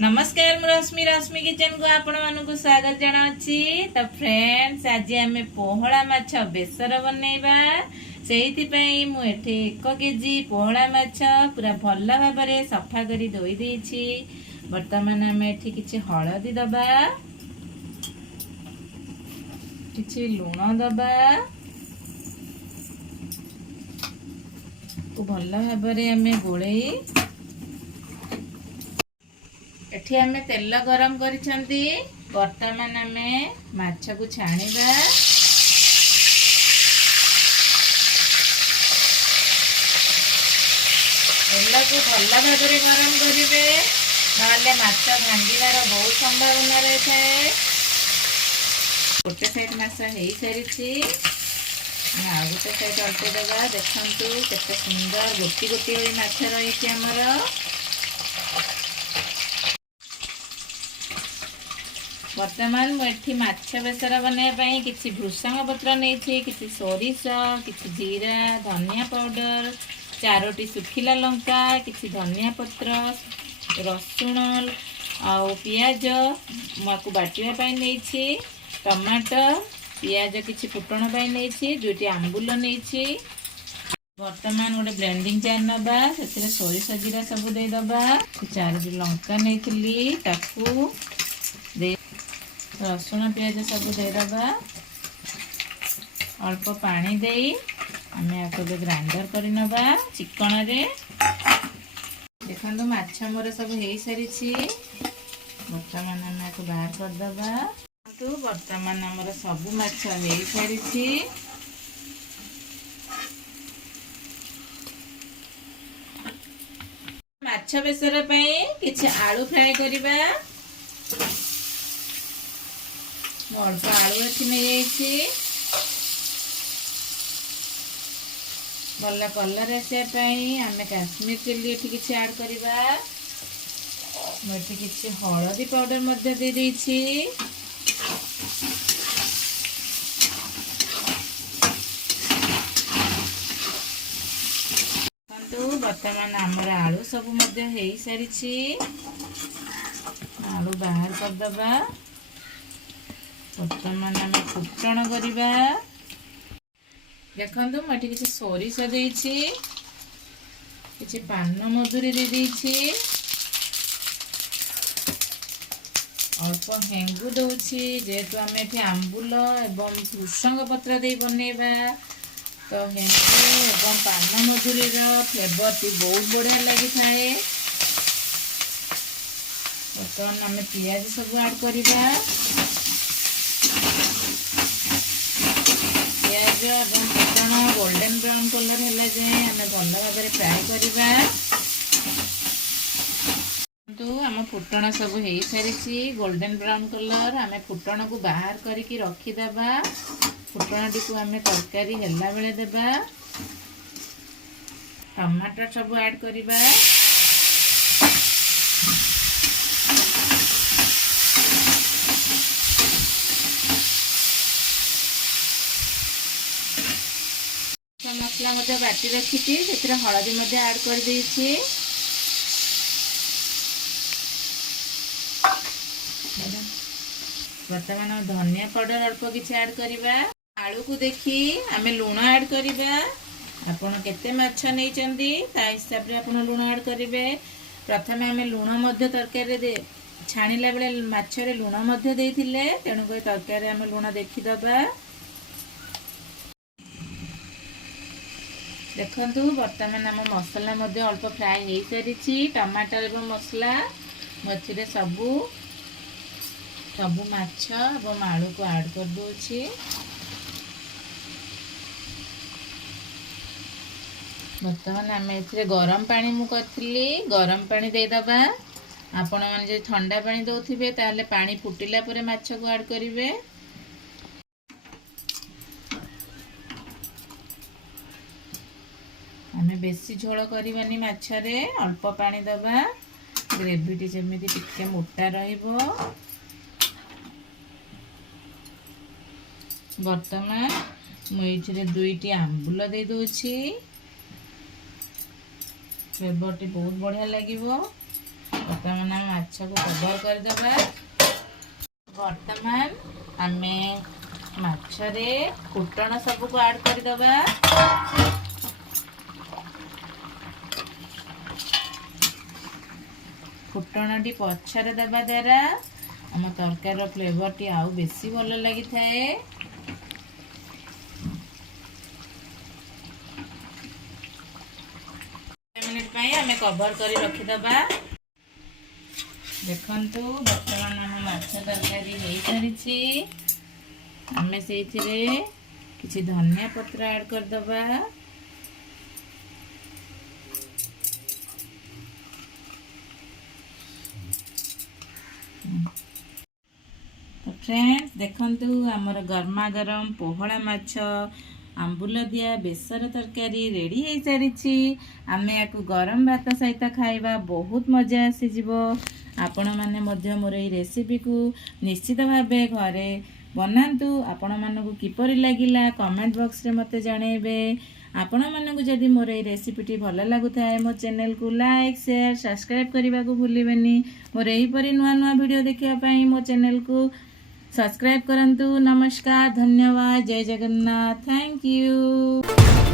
नमस्कार मु रश्मि रश्मि किचन को आपण मानक स्वागत जनावछि। तो फ्रेंड्स आज आम पोहला माछ बेसर बनैबा सेहिति पई मु एठे 1 केजी पोहला माछ पूरा भल भाव में सफा करी धोई देछि। वर्तमान आम एठी किछि हळदी दबा, किछि लूण दबा को भल भाव में आम गोळई एठी आमे तेल गरम करिछंती। वर्तमान आमे माछ को छाणीबा। तेल को भल भाव में गरम करिवे नले माछ भांगीबार बहुत संभावना रही है। गोटे साइड माछ हेई सारिछि, आ गोटे साइड अल्टे दबा। देखंतु केते सुंदर गोटी गोटी होई माछ रही हमर। वर्तमान मुझे माछ बेसर बनवाई किसी भृषंग पत्र नहीं, किसी सोरिष, किसी जीरा, धनिया पाउडर, 4टी सुखिला लंका, किसी धनिया पत्र, रसुण आउ पियाज मुझे बाटिया नहीं, टमाटर पियाज किसी फुटण नहीं, 2टी आंबुल नहीं। वर्तमान गोटे ब्लेंडिंग जार नवा से सोरिष जीरा सब देदबा। 4टी लंका नहीं ताकू रसुण पियाज सब देदबा। अल्प पानी दे आम आपको ग्राइंडर कर नबा चिकन रे। देखो माछ मोर सब हो सारी। वर्तमान आम आपको बाहर करदबा। वर्तमान आमर सब माछ हो सारी। माछ बेसर किछि आलू फ्राए करिबा। अल्प आलू अच्छी नहीं भल कलर आसापी आम काश्मीर चिल्ली एठी किछि ऐड करिबा। मुझे किछि हळदी पाउडर दे देछि। वर्तमान आमर आलू सब हो सारी। आलू बाहर करदबा। वर्तमान आम फुटण करवा। देखो मुझे किसी सोरिष देछि, किसी पान मधुरी दे देछि, अल्प हेंगु दउछि जेहेतु आम एठी आंबुल एवं भृषंग पत्र दे बनैबा। तो हेंगु एवं पान मधुरी फ्लेवर टी बहुत बढ़िया लगी थाए। वर्तमान आम पियाज सब ऐड करवा। पियाज एवं फुटण गोल्डन ब्राउन कलर है जाए आम भल भाव में फ्राए करवा। आम फुटण सब हो सारी गोल्डन ब्राउन कलर। आम फुटण को बाहर करके रखीदबा। फुटण टी को आम तरकारी हेला बेले देबा। टमाटर सब ऐड करवा। मसला बाटी रखी से हलदी ऐड कर देछि। वर्तमान धनिया पाउडर अल्प किछि ऐड करवा। आलू को देखी आम लूण ऐड करवा। आपण केते माछ नहीं चंदी ता हिसाब रे आपण लूण ऐड करिवे। प्रथमे आम लूण तरकारी दे छाणीला बेले माछ रे लूण देथिले, तेणु कोई तरकारी आम लूण देखी दबा। देखंतु वर्तमान आम मसला अल्प फ्राए हो सारी। टमाटर एवं मसला मछली सबू माछ एवं आलू को ऐड कर दूची। वर्तमान आम ए गरम पानी मुझे गरम पानी देदबा। आपण मैंने जो ठंडा पानी दौथे ताले पानी फुटिला परे माछ को ऐड करेंगे। आम बेसी झोल करवानी माछरे अल्प पानी दबा। ग्रेवी जमी टिके मोटा रहिबो। वर्तमान मुझे 2टी आंबुल दे दोछि। फ्लेवर टी बहुत बढ़िया लगिवो। ବର୍ତ୍ତମାନ ଆମେ ମାଛକୁ କଭର କରିଦେବା। ବର୍ତ୍ତମାନ ଆମେ ମାଛରେ ଫୁଟଣ ସବୁକୁ ଆଡ୍ କରିଦେବା। ଫୁଟଣଟି ପଛରେ ଦେବା ଦ୍ୱାରା ଆମ ତରକାରୀର ଫ୍ଲେଭରଟି ଆଉ ବେଶୀ ଭଲ ଲାଗିଥାଏ। ମିନିଟ୍ ପାଇଁ ଆମେ କଭର କରି ରଖିଦେବା। ଦେଖନ୍ତୁ ବର୍ତ୍ତମାନ ଆମ ମାଛ ତରକାରୀ ହେଇସାରିଛି। ଆମେ ସେଇଥିରେ କିଛି ଧନିଆ ପତ୍ର ଆଡ୍ କରିଦେବା। ତ ଫ୍ରେଣ୍ଡସ୍ ଦେଖନ୍ତୁ ଆମର ଗରମା ଗରମ ପୋହଳା ମାଛ ଆମ୍ବୁଲ ଦିଆ ବେସର ତରକାରୀ ରେଡ଼ି ହେଇସାରିଛି। ଆମେ ୟାକୁ ଗରମ ଭାତ ସହିତ ଖାଇବା ବହୁତ ମଜା ଆସିଯିବ। ଆପଣମାନେ ମଧ୍ୟ ମୋର ଏହି ରେସିପିକୁ ନିଶ୍ଚିତ ଭାବେ ଘରେ ବନାନ୍ତୁ। ଆପଣମାନଙ୍କୁ କିପରି ଲାଗିଲା କମେଣ୍ଟ ବକ୍ସରେ ମୋତେ ଜଣାଇବେ। ଆପଣମାନଙ୍କୁ ଯଦି ମୋର ଏହି ରେସିପିଟି ଭଲ ଲାଗୁଥାଏ ମୋ ଚ୍ୟାନେଲକୁ ଲାଇକ୍ ସେୟାର ସବସ୍କ୍ରାଇବ୍ କରିବାକୁ ଭୁଲିବେନି। ମୋର ଏହିପରି ନୂଆ ନୂଆ ଭିଡ଼ିଓ ଦେଖିବା ପାଇଁ ମୋ ଚ୍ୟାନେଲକୁ सब्सक्राइब करंतु। नमस्कार, धन्यवाद, जय जगन्नाथ, थैंक यू।